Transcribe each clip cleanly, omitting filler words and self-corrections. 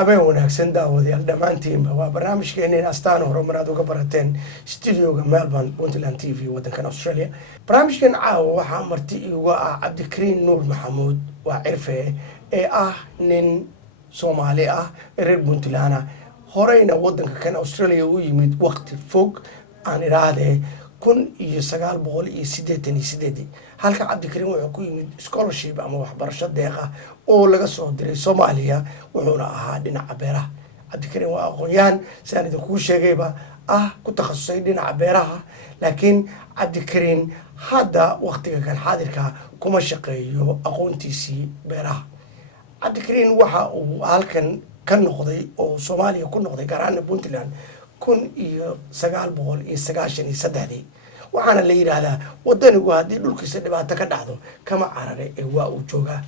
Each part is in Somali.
abeen wanaagsan daawadayaal dhammaantiinba waa barnaamijkeenii astaan horumaraad uga barateen studioga Melbourne Puntland TV wadankan Australia. barnaamijkan caawa waxaa marti igu ah Cabdikariin Nuur Maxamuud waa cirfe ee ah nin Soomaali ah reer Puntland horeyna wadanka kan Australia u yimid waqti fog aan iraade 1988 halka Cabdikariin wuxuu ku yimid scholarship ama waxbarasho deeqa oo laga soo diray Soomaaliya wuxuuna ahaa dhinaca beeraha. Cabdikariin waa aqoon-yahan saan idinku sheegayba ku takhasusay dhinaca beeraha, laakiin Cabdikariin hadda waqtiga kan xaadirka kuma shaqeeyo aqoontiisii beeraha. Cabdikariin waxa uu halkan ka noqday oo Soomaaliya ku noqday gaar ahaan Puntland 1993 waxaana la yiraahdaa wadanigu haddii dhulkiisa dhibaato ka dhacdo kama carare ee waa uu joogaa.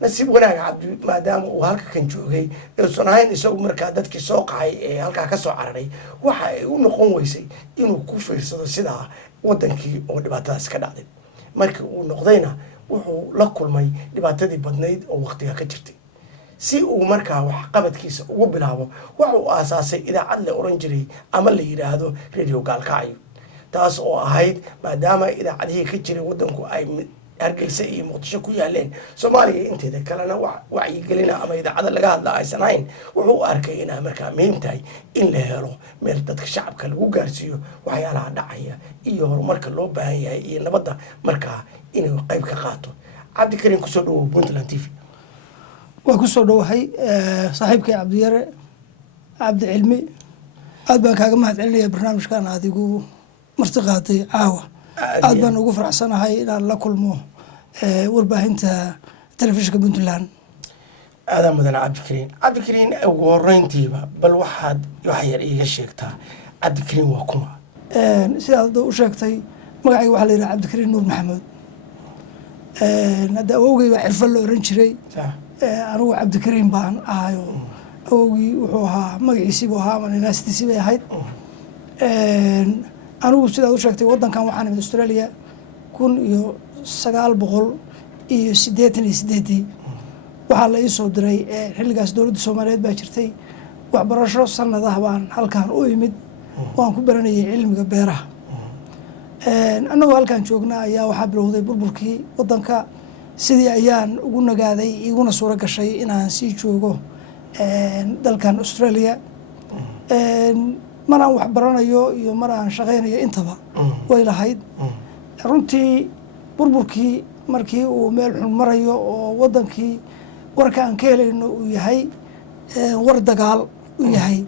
nasiib wanaag Cabdi maadaama uu halka kan joogay ee sanayn isagu markaa dadkii soo qaxay ee halka ka soo cararay waxa ay u noqon weysay inuu ku fiirsado sida wadankii oo dhibaatadaas ka dhacday. markii uu noqdayna wuxuu la kulmay dhibaatadii badnayd oo waqtiga ka jirtay. si uu markaa wax qabadkiisa ugu bilaabo waxa uu aasaasay idaacad la oran jiray ama la yiraahdo Radio Gaalkacyo, taas oo ahayd maadaama idaacadihii ka jiray wadanku ay Hargeysa iyo Muqdisho ku yaaleen Soomaaliya inteeda kalena wacyi gelina ama idaacada laga hadla aysan ahayn. wuxuu arkay in markaa muhiim tahay in la helo meel dadka shacabka lagu gaarsiiyo waxyaalaha dhacaya iyo horumarka loo baahan yahay iyo nabadda markaa inuu qayb ka qaato. Cabdikariin kusoo dhawow Puntland TV. waa kusoo dhawahay saaxiibkay Cabdiyare Cabdi Cilmi aad baan kaaga mahadcelinayaa barnaamijkan adigu marti qaaday caawa. aad baan ugu faraxsanahay inaan la kulmo warbaahinta telefishinka Puntland. aadam mudan Cabdikariin ugu horeyntiiba bal waxaad wax yar iiga sheegtaa Cabdikariin waa kuma sidaad u sheegtay magacayga waxaa la yiraahdaa Cabdikariin Nuur Maxamuud. hadda awowgay waa xirfad la oran jiray anigu Cabdikariin baan ahayo awowgii wuxuu ahaa magaciisii buu ahaa ama ninaastiisii bay ahayd. anigu sidaad u sheegtay wadankan waxaan imid Australia 1988 waxaa la ii soo diray xilligaas dowladda Soomaaliyeed baa jirtay waxbarasho sanadaha baan halkan u imid waan ku baranayay cilmiga beeraha. annagoo halkan joognaa ayaa waxaa bilowday burburkii wadanka. sidii ayaan ugu nagaaday iguna suura gashay inaan sii joogo dalkan Australia. maraan wax baranayo iyo maraan shaqeynayo intaba way lahayd. runtii burburkii markii uu meel xun marayo oo wadankii warka aan ka helayno uu yahay war dagaal u yahay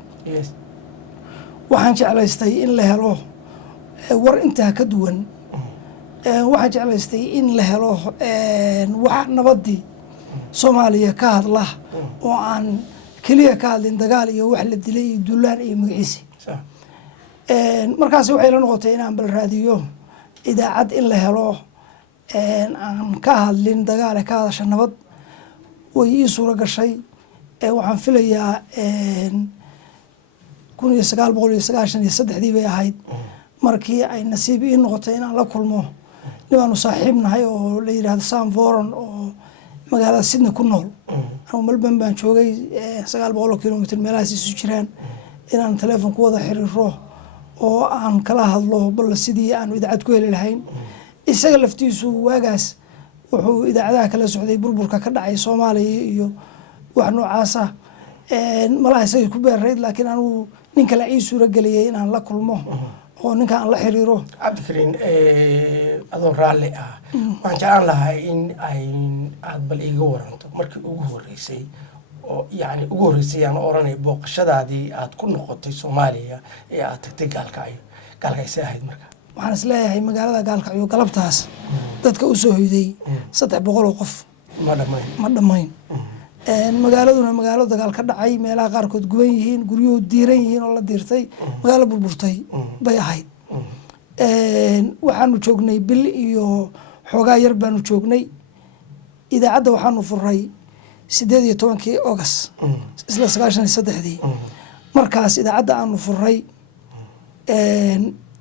waxaan jeclaystay in la helo war intaa ka duwan. waxaan jeclaystay in la helo wax nabadii Soomaaliya ka hadla oo aan kaliya ka hadlin dagaal iyo wax la dilay iyo duulaan iyo magaciisi. markaas waxay la noqotay inaan bal raadiyo idaacad in la helo aan ka hadlin dagaal ka hadasha nabad. way ii suura gashay waxaan filayaa 1993 bay ahayd markii ay nasiib ii noqotay inaan la kulmo nimaanu saaxiib nahay oo la yiraahdo Sam Voron oo magaalada Sydney ku nool. anigu Melbourne baan joogay 900 kilomitir meelahaas isu jiraan inaan telefoon ku wada xiriiro oo aan kala hadlo bal sidii aan idaacad ku heli lahayn. isaga laftiisu waagaas wuxuu idaacadaha kala socday burburka ka dhacay Soomaaliya iyo wax noocaas ah. malaha isaga ku beerayd laakiin anigu nin kale ii suura galiyay inaan la kulmo oo ninka aan la xiriiro. Cabdikariin adoo raalli ah waxaan jeclaan lahaa in aad bal iiga waranto markii ugu horeysay oo yani ugu horeysay aan oranay booqashadaadii aad ku noqotay Soomaaliya ee aad tagtay Gaalkacyo ahayd markaa. waxaan is leeyahay magaalada Gaalkacyo galabtaas dadka u soo hoyday 300 oo qof ma dhamayn. magaaladuna magaalo dagaal ka dhacay meelaha qaarkood guban yihiin guryo diiran yihiin oo la diirtay magaalo burburtay bay ahayd. waxaanu joognay bil iyo xoogaa yar baanu joognay. idaacadda waxaanu furay 18 August isla 93 markaas idaacadda aanu furay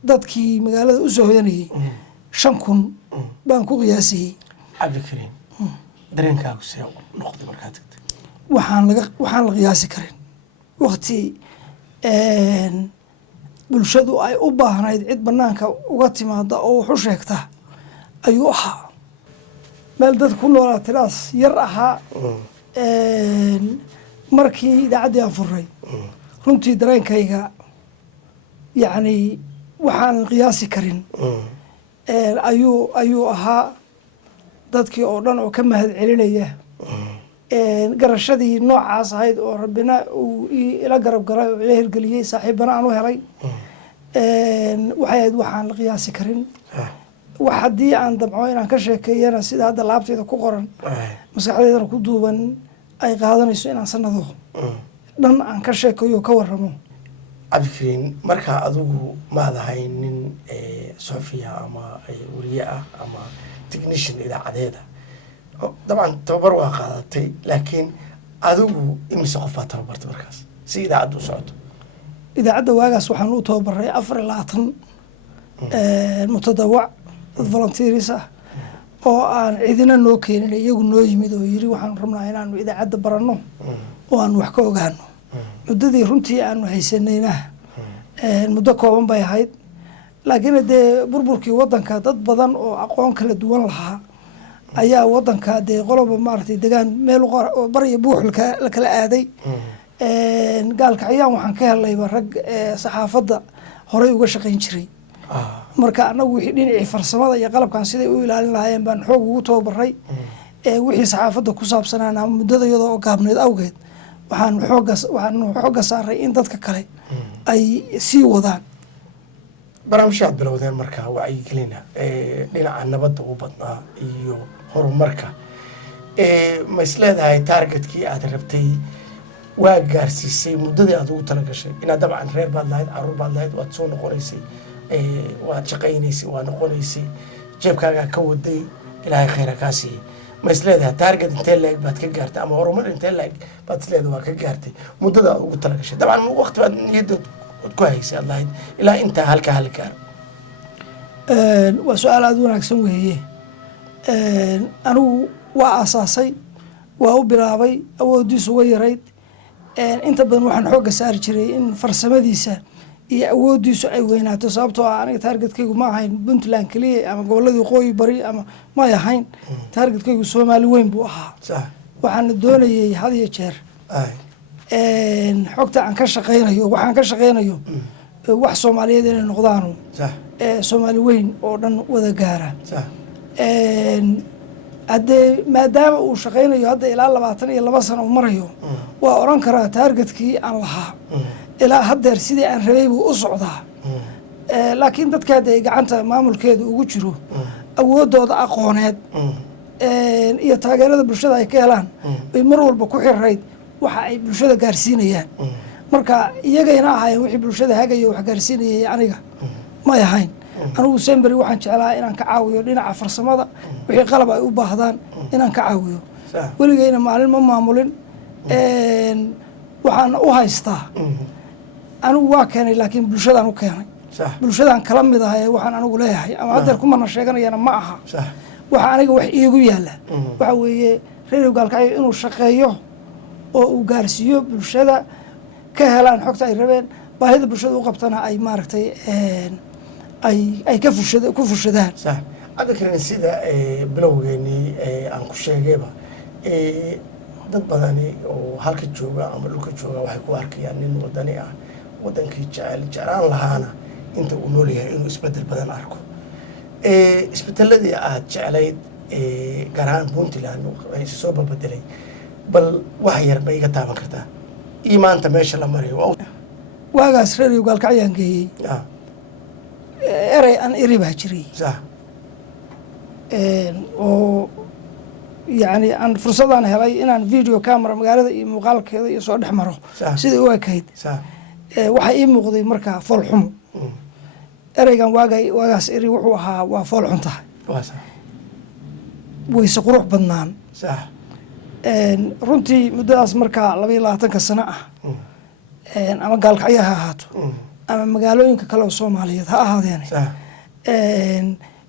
dadkii magaalada u soo hoyanayay 5,000 baan ku qiyaasay. Cabdikariin dareenkaagu see noqday markaad tagtay? waxaan la qiyaasi karin waqti bulshadu ay u baahnayd cid banaanka uga timaada oo wax u sheegta ayuu ahaa meel dad ku noolaa tilaas yar ahaa markii idaacaddii aan furay runtii dareenkayga yacni waxaan qiyaasi karin ayuu ahaa dadkii oo dhan oo ka mahad celinaya garashadii noocaas ahayd oo rabbina uu ila garab galay oo ila hirgeliyey saaxiibbana aan u helay waxay ahayd waxaan la qiyaasi karin wax haddii aan damco inaan ka sheekeeyana sida hadda laabteeda ku qoran maskaxdeedana ku duuban ay qaadanayso inaan sanado dhan aan ka sheekeeyo ka waramo cabdikariin markaa adigu maadahay nin suxufiya ama wariye ah ama technician idaacadeeda dabcan tababar waa qaadatay laakiin adigu imise qof baa tababartay markaas si idaacaddu u socoto idaacadda waagaas waxaan u tababaray 24 mutadawac dad volunteers ah oo aan cidina noo keenin iyagu noo yimid oo yiri waxaan rabnaa inaanu idaacadda baranno oo aan wax ka ogaano muddadii runtii aanu haysanayna muddo kooban bay ahayd laakiin dee burburkii waddanka dad badan oo aqoon kala duwan lahaa ayaa waddanka dee qoloba maaragtay degaan meel barya buux la kala aaday gaalkacyaan waxaan ka helayba rag saxaafadda horey uga shaqayn jiray marka annagu wixii dhinacii farsamada iyo qalabkan siday u ilaalin lahaayeen baan xoog ugu tababaray wixii saxaafadda ku saabsanaana muddada iyadoo oo gaabneed awgeed waxaanu xoogga saaray in dadka kale ay sii wadaan barnaamijyaad bilowdeen markaa wacyigelina dhinaca nabadda u badnaa iyo horumarka ma isleedahay taargetkii aad rabtay waa gaarsiisay muddadii aad ugu talagashay inaad dabcan reer baad lahayd caruur baad lahayd waad soo noqonaysay waad shaqaynaysay waa noqonaysay jeebkaagaa ka waday ilaahay khayra kaa siiyey ma isleedahay taarget intee la-eg baad ka gaartay ama horumar intee la-eg baad isleedahay waa ka gaartay muddada aad ugu talagashay dabcan waqti baad niyadda ku haysay aad lahayd ilaa intaa halkaa hala gaaro waa su-aal aada wanaagsan weeye anigu waa aasaasay waa u bilaabay awooddiisu way yarayd inta badan waxaan xoogga saari jiray in farsamadiisa iyo awooddiisu ay weynaato sababtoo ah aniga taargetkaygu ma ahayn puntland keliya ama gobolladii waqooyi bari ama may ahayn taargetkaygu soomaali weyn buu ahaa waxaana doonayay had iyo jeer xogta aan ka shaqaynayo waxaan ka shaqaynayo wax soomaaliyeed inay noqdaanu soomaali weyn oo dhan wada gaara haddee maadaama uu shaqaynayo hadda ilaa 22 sano u marayo waa oran karaa taargetkii aan lahaa ilaa haddeer sidii aan rabay buu u socdaa laakiin dadka hadda ay gacanta maamulkeeda ugu jiro awooddooda aqooneed iyo taageerada bulshada ay ka helaan bay mar walba ku xirayd waxa ay bulshada gaarsiinayaan marka iyagayna ahaayeen wixii bulshada hagaya wax gaarsiinayay aniga may ahayn anigu semberi waxaan jeclaa inaan ka caawiyo dhinaca farsamada wixii qalab ay u baahdaan inaan ka caawiyo weligayna maalin ma maamulin waxaan u haystaa anigu waa keenay laakiin bulshadaan u keenay bulshadaan kala mid ahay waxaan anigu leeyahay ama haddeer kumana sheeganayana ma aha waxa aniga wax iigu yaalla waxa weeye reer gaalkacyo inuu shaqeeyo oo uu gaarsiiyo bulshada ka helaan xogta ay rabeen baahida bulshada u qabtana ay maaragtay ay ku fushadaan cabdikariin sida bilowgeenii aan ku sheegayba dad badani oo halka jooga ama dhulka jooga waxay ku arkayaan nin wadani ah wadankii jeclaan lahaana inta uu nool yahay inuu isbedel badan arko isbedeladii aad jeclayd gaar ahaan puntland soo babedelay bal wax yar ma iga taaban kartaa iyo maanta meesha la marayo waagaas reer gaalkacyaan geeyey erey aan eri baa jiray oo yani aan fursadaan helay inaan video camera magaalada iyo muuqaalkeeda iyo soo dhex maro sidai u ekayd waxaa ii muuqday markaa fool xumo ereygan waagaas eri wuxuu ahaa waa fool xun tahay wayse qurux badnaan runtii muddadaas markaa 22 sano ah ama gaalkacyo ha ahaato ama magaalooyinka kale oo soomaaliyeed ha ahaadeen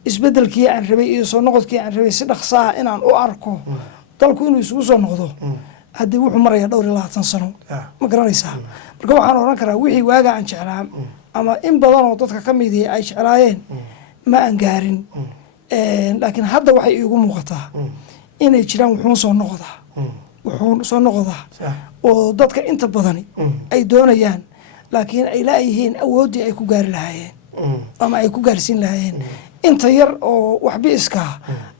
isbedelkii aan rabay iyo soo noqodkii aan rabay si dhaqso ah inaan u arko dalku inuu isugu soo noqdo haddii wuxuu maraya dhowr iyo 20 sano ma garanaysaa marka waxaan oran karaa wixii waaga aan jeclaa ama in badan oo dadka ka mid ay jeclaayeen ma aan gaarin laakiin hadda waxay iigu muuqataa inay jiraan wuxuu soo noqdaa oo dadka inta badani ay doonayaan laakiin ay laayihiin awooddii ay ku gaari lahaayeen ama ay ku gaarsiin lahaayeen inta yar oo waxba iska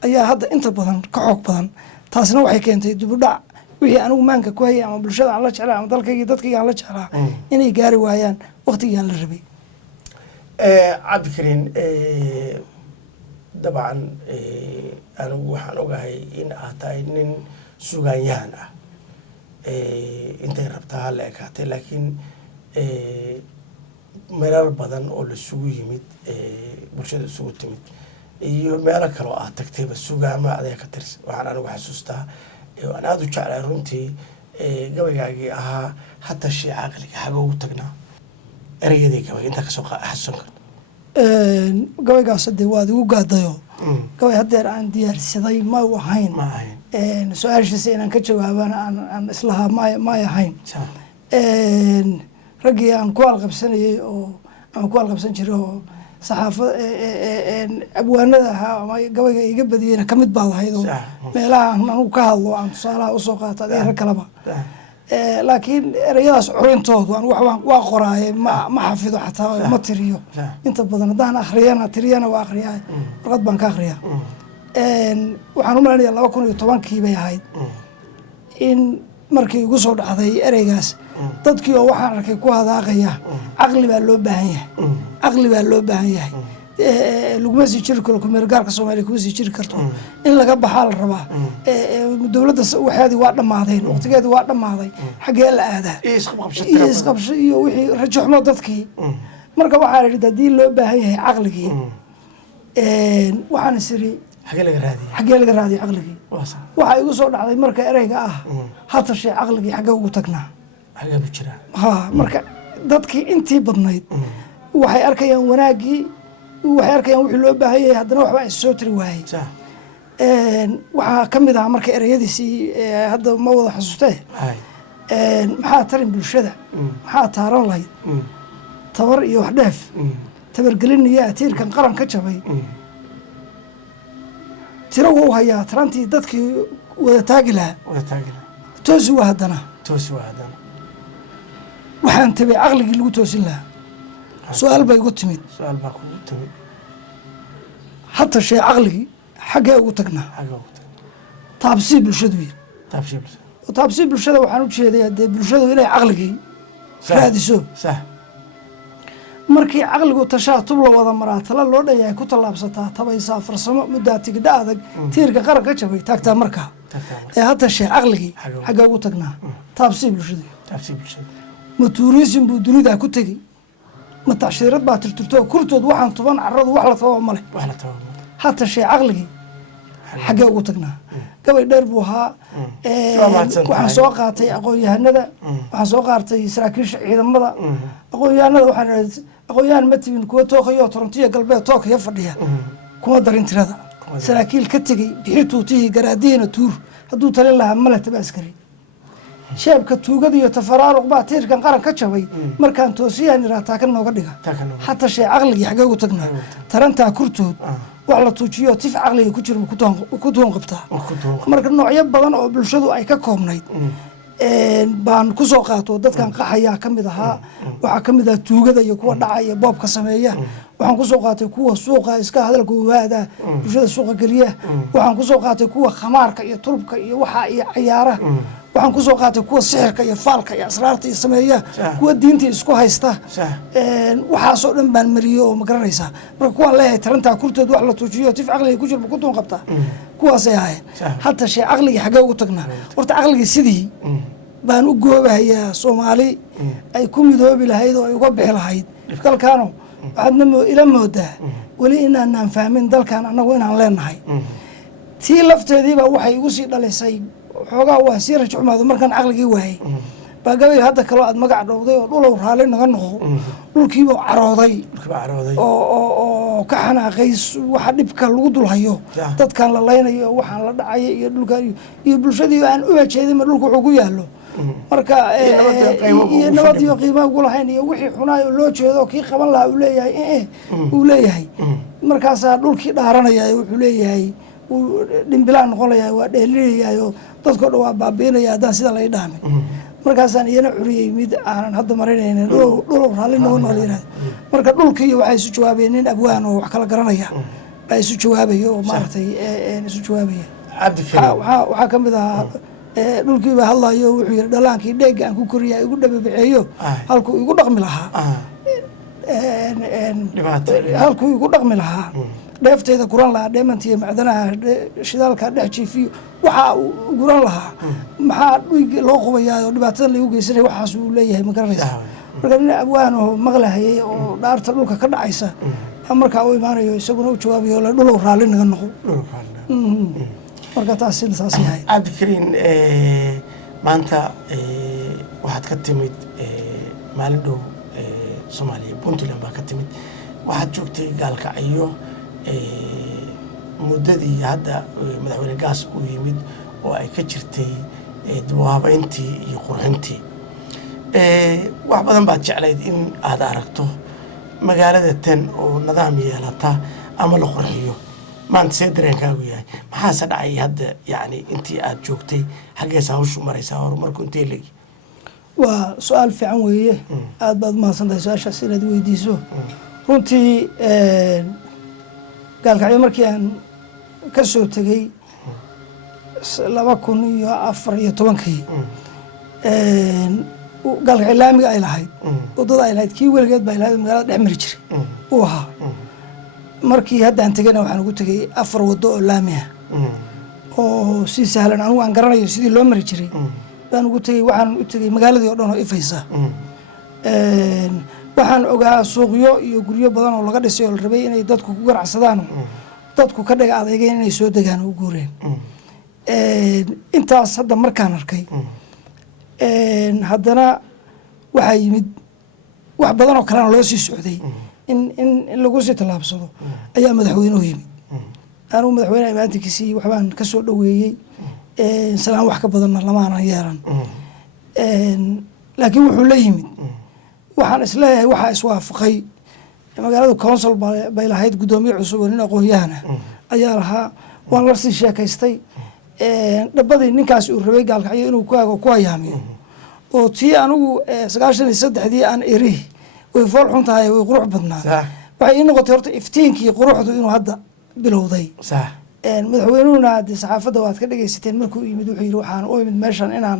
ayaa hadda inta badan ka xoog badan taasna waxay keentay dib u dhac wixii anigu maanka ku hayay ama bulshada aan la jeclaa ama dalkayga dadkayga aan la jeclaa inay gaari waayaan waqtigii aan la rabay cabdikariin dabcan anigu waxaan ogahay in aad tahay nin sugaanyahan ah intay rabtaa ha la ekaatay laakiin meelal badan oo lasugu yimid bulshada isugu timid iyo meelo kale oo aad tagtayba sugaama adeeg ka tirsan waxaan anigu xasuustaa aan aada u jeclahay runtii gabaygaagii ahaa hataa shii caqliga xagoogu tagnaa ereyadii gabay intaa kasoo xasuusan karto gabaygaas hadee waad igu gaadayo gabay haddeer aan diyaarsaday ma u ahayn su-aashiisa inaan ka jawaabana aan islahaa may ahayn raggii aan ku alqabsanayay oo aan ku alqabsan jiray oo saxaafad abwaanada ahaa ama gabayga iga badiyeyna kamid baad ahayd oo meelaha anigu ka hadlo aan tusaalaha usoo qaato adiga rag kaleba laakiin ereyadaas curintoodu aan waa qoraaye ma xafido xataa ma tiriyo inta badan haddaan akhriyana tiriyana waa akhriyaa warqad baan ka akhriyaa waxaan u malaynayaa 2010 bay ahayd in markii igu soo dhacday ereygaas dadkii oo waxaan arkay ku hadaaqaya caqli baa loo baahan yahay laguma sii jiri karo kumeel gaarka Soomaaliya kuma sii jiri karto in laga baxaa la rabaa dowladda waxaadi waa dhamaadeen waqtigeedu waa dhamaaday xagee la aadaa isqabsho iyo wixii rajaxmo dadkii marka waxaa la yidhi haddii loo baahan yahay caqligii waxaan isiri xagee laga raadiyo caqligii waxaa igu soo dhacday marka ereyga ah hata shay caqligii xagee ugu tagnaa marka dadkii intii badnayd waxay arkayaan wanaaggii waxay arkayaan wixii loo baahan yahay haddana waxba ay soo tiri waayey waxaa ka mid ah marka ereyadiisii hadda ma wada xasuustee maxaa tarin bulshada maxaa taaran lahayd tabar iyo wax dheef tabargelinayaa tiirkan qaran ka jabay tiro wuu hayaa tarantii dadkii wada taagi lahaa toosi waa haddana waxaan tabay caqligii lagu toosin lahaa su-aal bay igu timid hata shay caqligii xaggee ugu tagnaa taabsii bulshadu yiri taabsii bulshada waxaan u jeedayaa dee bulshadu inay caqligii raadiso markii caqligu tashaa tub la wada maraa tala loo dhanyahay ku tallaabsataa tabaysaa farsamo muddaa tigidha adag tiirka qaran ka jabay taagtaa markaa hata shay caqligii xaggee ugu tagnaa taabsii bulshadu ma tuuriisin buu dunidaa ku tegi ma tacshiirad baa tirtirto kurtood waxaan tuban caradu wax la taba male hata shay caqligii xaggee ugu tagnaa gabay dheer buu ahaa waxaan soo qaatay aqoon-yahanada waxaan soo qaatay saraakiisha ciidamada aqoon-yahanada waxaan aqoon-yahan ma tibin kuwa tookayo torontiya galbeed tookaya fadhiya kuma darin tirada saraakiil ka tegey bixi tuutihii garaadihiina tuur hadduu talin lahaa male taba askari sheebka tuugada iyo tafaraaruq baa tiirkan qaran ka jabay markaan toosiyaan iraataa ka nooga dhiga hata shay caqligii xaggee ugu tagnaa tarantaa kurtood wax la tuujiyo tif caqliga ku jira ku tuun qabtaa marka noocyo badan oo bulshadu ay ka koobnayd baan ku soo qaato dadkan qaxayaa ka mid ahaa waxaa ka mid ah tuugada iyo kuwa dhaca iyo boobka sameeya waxaan ku soo qaatay kuwa suuqa iska hadalka waada bulshada suuqa geliya waxaan ku soo qaatay kuwa khamaarka iyo tulubka iyo waxa iyo ciyaara waxaan ku soo qaatay kuwa sixirka iyo faalka iyo asraarta iyo sameeya kuwa diinta isku haysta waxaasoo dhan baan mariyey oo ma garanaysaa marka kuwaan leeyahay tarantaa kurtood wax la tuujiyo tif caqliga ku jirba ku tuun qabtaa kuwaasay ahayn hata shay caqligii xaggee ugu tagnaa horta caqligii sidii baan u goobahayaa Soomaali ay ku midoobi lahayd oo ay uga bixi lahayd dalkaano waxaadna ila moodaa weli inaan fahmin dalkan annagu inaan leenahay tii lafteediiba waxay igu sii dhalisay xoogaa waa sii rajaxumaado markaan caqligii waayay baa gabayga hadda kaloo aad magac dhowday oo dhulow raalli naga noqo dhulkiibuu carooday oo ka xanaaqay waxa dhibka lagu dulhayo dadkan la laynayo waxaan la dhacaya iyo dhulka iyo bulshadii aan uba jeedinba dhulka wuxuu ku yaallo marka iyo nabadiyo qiimaa ugu lahayn iyo wixii xunaayo loo jeedo kii qaban lahaa uu leeyahay markaasaa dhulkii dhaaranaya wuxuu leeyahay uu dhimbilaan noqonaya waa dheelinayayo dadkoo dhan waa baabiinaya haddaan sida lay dhaamin markaasaan iyana curiyey mid aanan hadda marinaynin dhulow raalli noqon la yihahdo marka dhulkii waxaa isu jawaabayeen nin abwaan oo wax kala garanaya baa isu jawaabaya oo maaragtay isu jawaabaya waxaa ka mid ahaa dhulkii baa hadlayo wuxuu yihi dhalaankii dheega aan ku koriya igu dhababaceeyo halkuu igu dhaqmi lahaa halkuu igu dhaqmi lahaa dheeftayda guran lahaa dheemantiiyo macdanaha shidaalka dhex jiifiyo waxaa uu guran lahaa maxaa dhiig loo qubayaa oo dhibaatada lagu geysanaya waxaas uu leeyahay ma garanaysa marka nin abwaan oo maqlahayay oo dhaarta dhulka ka dhacaysa markaa u imaanayo isaguna u jawaabayo le dhulow raalli naga noqo marka taas saas yahay. cabdikariin maanta waxaad ka timid maalin dhow soomaaliya puntland baa ka timid waxaad joogtay gaalkacyo muddadii hadda madaxweyne gaas uu yimid oo ay ka jirtay dibhabayntii iyo qurxintii wax badan baad jeclayd in aad aragto magaalada tan oo nidaam yeelata ama la qurxiyo maanta see dareenkaagu yahay maxaase dhacay hadda yani intii aad joogtay xaggeesa hawshu maraysaa horumarku intee legi waa su-aal fiican weeye aad baad umahadsantahay su-aashaas inaad weydiiso runtii gaalkacyo markii aan ka soo tegey 2014 gaalkacyo laamiga ay lahayd wadada ay lahayd kii weligeed baa lahayd magaalada dhex mari jiray uu ahaa markii haddaan tegayna waxaan ugu tegey 4 wado oo laami ah oo si sahlan anigu aan garanayo sidii loo mari jiray baan ugu tegey waxaan u tegey magaaladii oo dhan oo ifaysa waxaan ogaa suuqyo iyo guryo badan oo laga dhisay oo la rabay inay dadku ku ganacsadaan dadku ka dhaga adeegeen inay soo degaan u guureen intaas hadda markaan arkay haddana waxaa yimid wax badan oo kalena loo sii socday in lagu sii tallaabsado ayaa madaxweynuhu yimid anugu madaxweyneha imaantinkiisii waxbaan ka soo dhoweeyey salaan wax ka badanna lamaanan yeelan laakiin wuxuu la yimid waxaan isleeyahay waxaa iswaafaqay magaalada council bay lahayd guddoomiye cusub oo nin aqoon-yahana ayaa lahaa waan la sii sheekaystay dhabadii ninkaas uu rabay gaalkacyo inuu ku aago ku hayaamiyo oo tii anigu 93 aan eri way fool xun tahay way qurux badnaa waxay ii noqotay horta iftiinkii quruxdu inuu hadda bilowday madaxweynuhuna haddii saxaafadda waad ka dhegaysateen markuu yimid wuxuu yidhi waxaan u imid meeshan inaan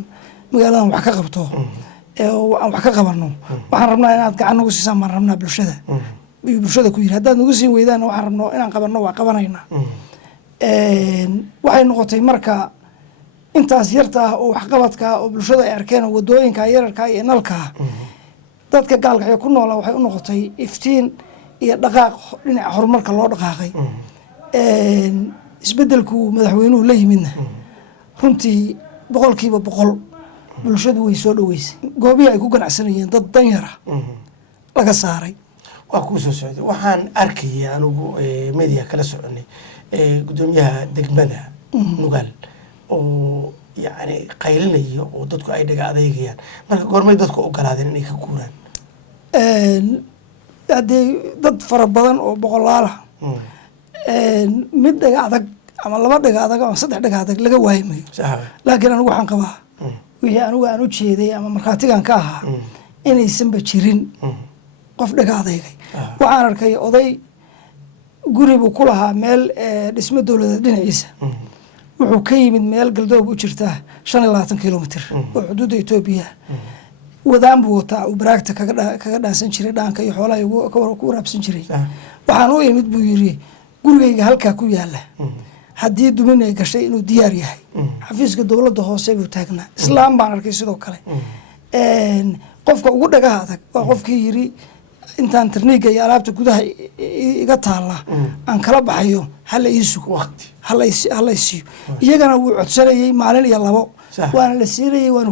magaaladan wax ka qabto aan wax ka qabanno waxaan rabnaa inaad gacan nagu siisaan baan rabnaa bulshada iyo bulshada ku yidhi haddaad nagu siin weydaanna waxaan rabno inaan qabanno waa qabanaynaa waxay noqotay marka intaas yarta ah oo waxqabadka oo bulshada ay arkeen oo wadooyinka yararka iyo nalkaa dadka gaalkacyo ku noolaa waxay u noqotay iftiin iyo dhaqaaq dhinaca horumarka loo dhaqaaqay isbedelku madaxweynuhu la yimidna runtii 100% bulshadu way soo dhaweysay goobihii ay ku ganacsanayeen dad danyara laga saaray waa kuu soo socday waxaan arkaya anigu media kala soconay gudoomiyaha degmada nugaal oo yani qaylinayo oo dadku ay dhaga adeegayaan marka goormay dadku ogolaadeen inay ka guuraan haddii dad fara badan oo boqolaal ah mid dhaga adag ama 2 dhaga adag ama 3 dhaga adag laga waaymayo laakiin anigu waxaan qabaa wixii anigu aan u jeeday ama markhaatigan ka ahaa inaysanba jirin qof dhaga adeegay waxaan arkay oday guri buu ku lahaa meel dhismo dowladeed dhinaciisa wuxuu ka yimid meel Galdoog u jirta 25 kilomitir oo xuduudda Itoobiya wadaan buu wataa uu baraagta kaga dhaansan jiray dhaanka iyo xoolaha ku waraabsan jiray waxaan u imid buu yiri gurigayga halkaa ku yaala haddii dumin ay gashay inuu diyaar yahay xafiiska dowladda hoose buu taagnaa islaam baan arkay sidoo kale qofka ugu dhagaha adag waa qofkii yiri intaan tarniiga iyo alaabta gudaha iga taala aan kala baxayo hala ii sugo waqti hala ii siiyo iyagana wuu codsanayay maalin iyo labo waana la siirayay waana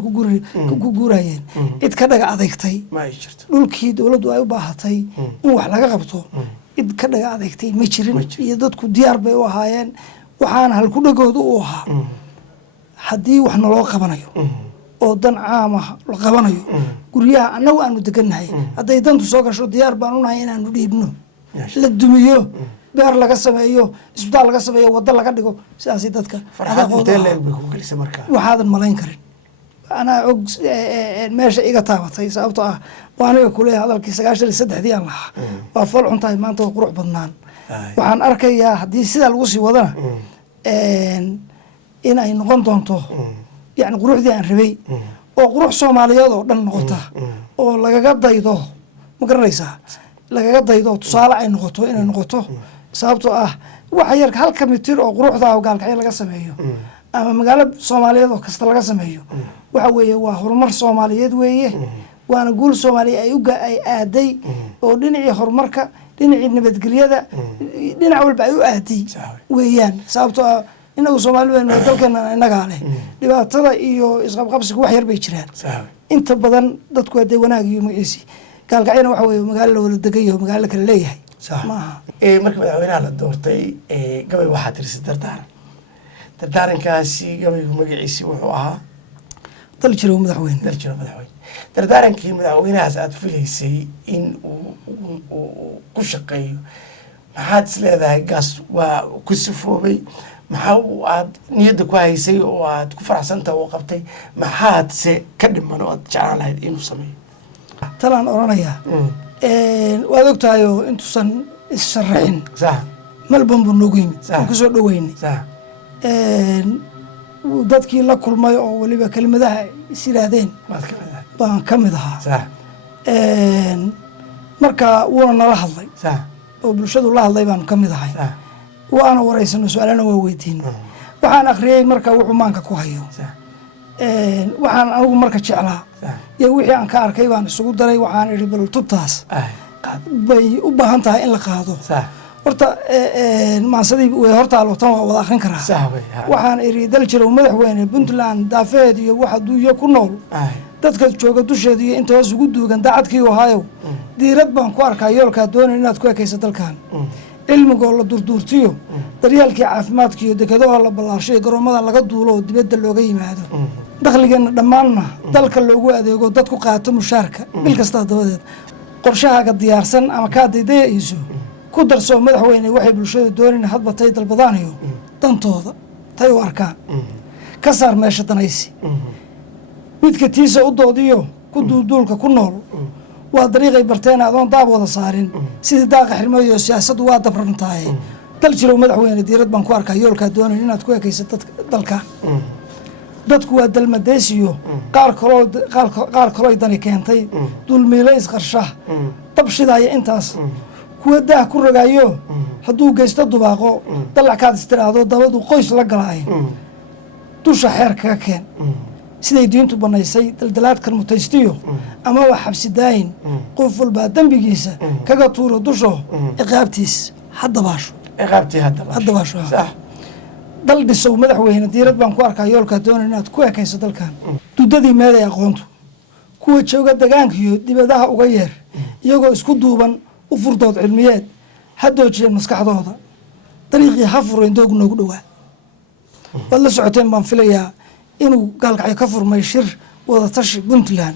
ku guurayeen cid ka dhaga adeegtay dhulkii dowladdu ay u baahatay in wax laga qabto cid ka dhaga adeegtay ma jirin iyo dadku diyaar bay u ahaayeen waxaana halku dhagooda u ahaa haddii wax naloo qabanayo oo dan caam ah la qabanayo guryaha annagu aanu degannahay hadday dantu soo gasho diyaar baan u nahay inaanu dhiibno la dumiyo beer laga sameeyo isbitaal laga sameeyo waddo laga dhigo sidaasi dadka waxaadan malayn karin anaa og meesha iga taabatay sababtoo ah waa aniga kuleeyahay hadalkii 93 aan lahaa waa fool xun tahay maanta waa qurux badnaan waxaan arkayaa haddii sidaa lagu sii wadana in ay noqon doonto يعني قروح دي عن ربي أو قروح سوماليات أو دن نقطة أو لقى ضيضه مقرنيسا لقى ضيضه تصالح أي نقطة إن نقطة سببته وحيرك هل كميتير أو قروح ذا وقال كأي لقى سميه أما مقالب سوماليات أو كسر لقى سميه وحويه وهرمر سوماليات ويه وأنا أقول سومالي أيوجا أي أدي أو دنيا هرمركا دنيا نبت قليادة دنيا أول بعيو أدي ويان سببته inagu Soomaaliyeed dalkan inaga leh dhibaatada iyo isqabqabsiga wax yar bay jiraan inta badan dadku ay wanaag iyo magciisi galgacayna waxa weeye magaalo wada degayo magaalo kale leeyahay maaha markii madaxweynaha la doortay gabay waxa tirsi dardaarankaasi gabaygu magciisi wuxuu ahaa dal jiro madaxweyne dardaarankii madaxweynahaas aad filaysay in uu ku shaqeeyo maxaad isleedahay gaas waa ku sifoobay maxaa aad niyadda ku haysay oo aad ku faraxsantahay oo qabtay maxaad se ka dhiman oo aad jeclaan lahayd inuu sameeyo talaan oranayaa waad ogtahay oo intuusan is-sharaxin malban buu noogu yimid oo kusoo dhaweynay dadkii la kulmay oo weliba kelmadaha is yidhaahdeen baan ka mid ahaa marka wuuna nala hadlay oo bulshadu la hadlay baan ka mid ahay وأنا ورئيسنا سؤالنا وويدين وحان أخريي مركا وحو مانكا كوهيو وحان أنو مركا شعلا يوحي عن كاركي وان السقود داري وحان إريبالو تبتاس بي أباهانتها إن لقاادو horta maasadii way horta alootan waa wada akhrin karaa waxaan iri daljiro madaxweyne Puntland daafeed iyo waxa duuyo ku nool dadka jooga dusheeda iyo inta hoos ugu duugan daacadkii Ohio diirad baan ku arkaa yoolka doonay inaad ku ekayso dalkan cilmiga la durduurtiyo daryeelkii caafimaadka iyo dekedaha la balaashay garoomada laga duulo dibadda looga yimaado dakhligeena dhamaanna dalka loogu adeego dadku qaato mushaarka bil kasta dabadeed qorshahaaga diyaarsan ama ka daydeeyso ku darso madaxweyne waxay bulshada doonayaan hadba tay dalbadaanayo dantooda tay u arkaan ka saar meesha danaysi midka tiisa u doodiyo ku duulka ku nool waa dariiqay barteen adoon daab wada saarin sidii daaqa xirmayo siyaasaddu waa dabrantahay dal jiro madaxweyne diirad baan ku arkaa yoolka doonayaan inaad ku ekayso dalka dadku waa dalmadeesiyo qaar kaloo dani keentay dulmiile isqarsha dabshidaya intaas kuwa daah ku ragayo hadduu geysto dubaaqo dalackaad istiraahdo dabadu qoys la galaayo dusha xeer kaga keen siday diintu banaysay daldalaadkan mutaystiyo ama wax xabsi daayin qof walba dambigiisa kaga tuuro dusho ciqaabtiis haddabaasho dal dhisow madaxweyne diirad baan ku arkaa yoolka doonay inaad ku ekayso dalkan dudadii meeday aqoontu kuwa jooga degaankiyo dibadaha uga yeer iyagoo isku duuban u furdood cilmiyeed hadoojiyeen maskaxdooda dariiqii ha fureen doog noogu dhowaa waad la socoteen baan filayaa inuu gaalkacyo ka furmay shir wadatashi Puntland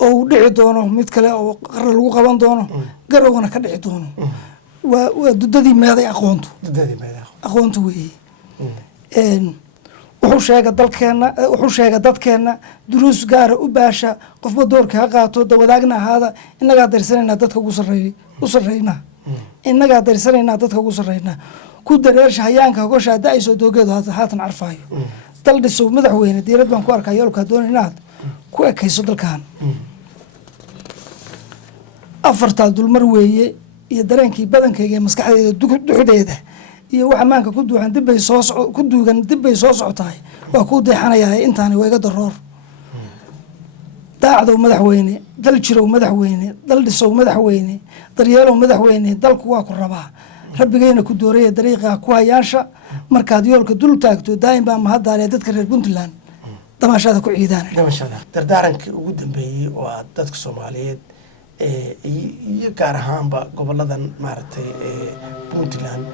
oo uu dhici doono mid kale oo qarra lagu qaban doono garowgana ka dhici doono waa dudadii meeday aqoontu weeye wuxuu sheega dadkeena duruus gaara u baasha qofba doorka ha qaato dawadaagna ahaada innagaa darsanaynaa dadka ugu sarreynaa ku dareersha hayaanka hogosha da-ayso doogeedu haatan carfaayo dal dhisow madaxweyne diirad baan ku arkaa yoolka doonay inaad ku ekayso dalkan afartaa dulmar weeye iyo dareenkii badankayga ee maskaxdeeda duxdeeda iyo waxa maanka ku duugan dibbay soo socotahay waa kuu deexanayaa intaani wayga daroor daacdow madaxweyne dal jirow madaxweyne dal dhisow madaxweyne daryeelow madaxweyne dalku waa ku rabaa rabbigayna ku dooraya dariiqa ku hayaansha markaad yoolka dul taagto daa'im baa mahaddaale dadka reer Puntland damaashaada ku ciidaan. damashada dardaarankii ugu dambeeyey oo aad dadka Soomaaliyeed iyo gaar ahaanba goboladan maaragtay Puntland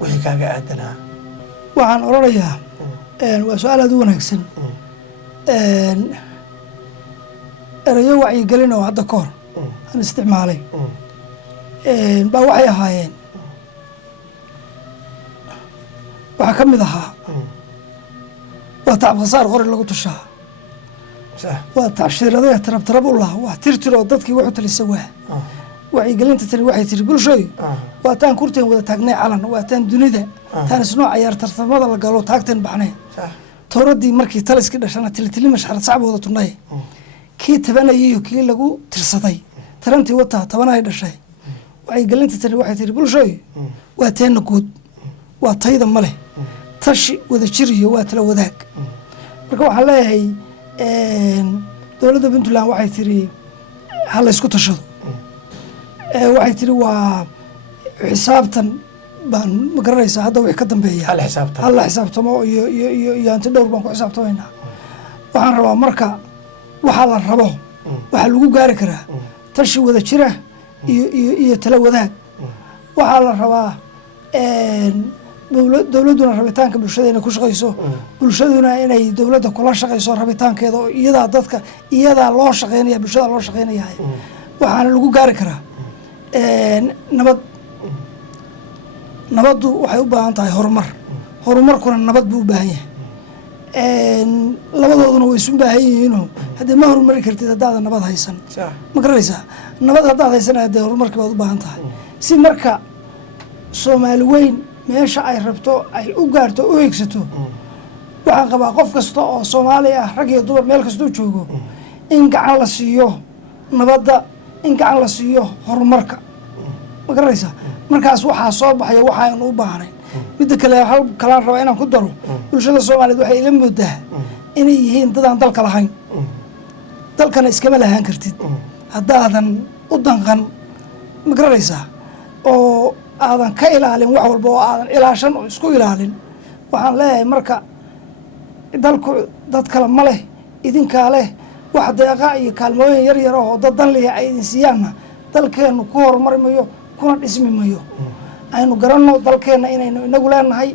wixii kaaga aadanaa. waxaan oranayaa waa su-aal aad u wanaagsan. erayo wacyigelin oo hadda ka hor aan isticmaalay baa waxay ahaayeen, waxaa ka mid ahaa waa tacabkasaar qori lagu tushaa, waa tacshiradaha tarab u laha, waa tirtiroo dadkii wuxu talisa waa wacyigelinta tani waxay tiri bulshooy waa taan kurteen wada taagnay calan, waa taan dunida taan isnoo cayaar tartamada la galo taagteen baxnay towradii markii taliskii dhashana tiltilima shaxrad sacab wada tunay kii tabanayay iyo kii lagu tirsaday tarantii wataa tabanay dhashay. wacyigelinta tani waxay tiri bulshooy waa teena guud, waa tayda male tashi wada jir iyo waa tala wadaag. marka waxaan leeyahay dowladda Puntland waxay tiri ha la isku tashado, waxay tiri waa xisaabtan baan ma garanaysaa hadda wixii ka dambeeya hal xisaabtamo iyo anti dhowr baan ku xisaabtamaynaa. waxaan rabaa marka waxaa la rabo waxaa lagu gaari karaa tashi wada jira iyo tala wadaag. waxaa la rabaa dowladduna rabitaanka bulshada inay ku shaqayso, bulshaduna inay dowladda kula shaqayso rabitaankeeda oo iyadaa loo shaqeynaya, bulshada loo shaqeynaya. waxaana lagu gaari karaa nabaddu waxay u baahan tahay horumarkuna nabad buu u baahan yahay. labadooduna way isu baahan yihiinoo haddee ma horumari kartid haddaadan nabad haysan, ma garanaysaa. nabad haddaad haysan haddee horumarkii baad u baahan tahay. si marka Soomaali weyn meesha ay rabto ay u gaarto u higsato, waxaan qabaa qof kasta oo Soomaali ah rag iyo dumar meel kastuu joogo in gacan la siiyo nabadda, in gacan la siiyo horumarka, ma garanaysaa. markaas waxaa soo baxaya waxaanu u baahnayn. midda kale hal kalaan rabaa inaan ku daro, bulshada Soomaaliyeed waxay ila moodaa inay yihiin dadaan dalka lahayn. dalkana iskama lahaan kartid haddaadan u danqan, ma garanaysaa, oo aadan ka ilaalin wax walba, oo aadan ilaashan oo isku ilaalin. waxaan leeyahay marka dalku dad kale ma leh, idinkaa leh. wax deeqa iyo kaalmooyin yar yar oo dad dan leh ay idin siiyaanna dalkeennu ku horumari mayo, kuna dhismi mayo. aynu garanno dalkeenna inaynu inagu leenahay,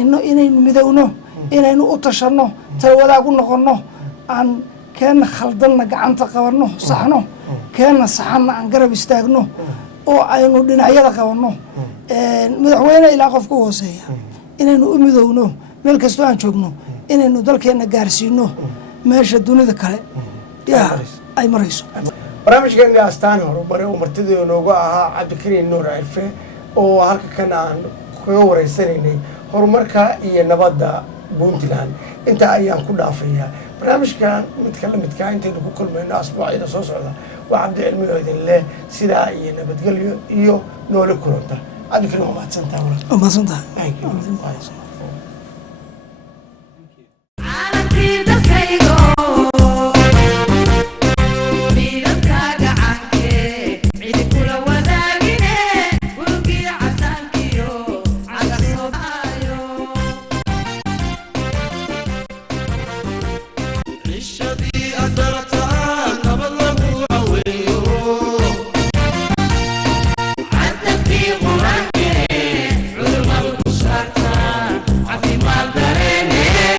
inaynu midowno, inaynu u tashanno, tala wadaag u noqonno, aan keenna khaldanna gacanta qabanno saxno, keenna saxanna aan garab istaagno, oo aynu dhinacyada qabanno. madaxweyne ilaa qofka u hooseeya inaynu u midowno, meel kastoo aan joogno inaynu dalkeenna gaarsiino meesha dunida kale ay marayso. barnaamijkeena astaan horumar oo martida noogu ahaa Cabdikariin Nuur Cirfe oo halka kan aan kaga wareysanaynay horumarka iyo nabadda Puntland. inta ayaan ku dhaafayaa barnaamijkan mid kala midka intaynu ku kulmayno asbuucyada soo socda. waa Cabdi Cilmi oo idin leh sidaa iyo nabadgelyo iyo noole kulanta. Cabdikariin waa mahadsantahay. Waa mahadsantahay.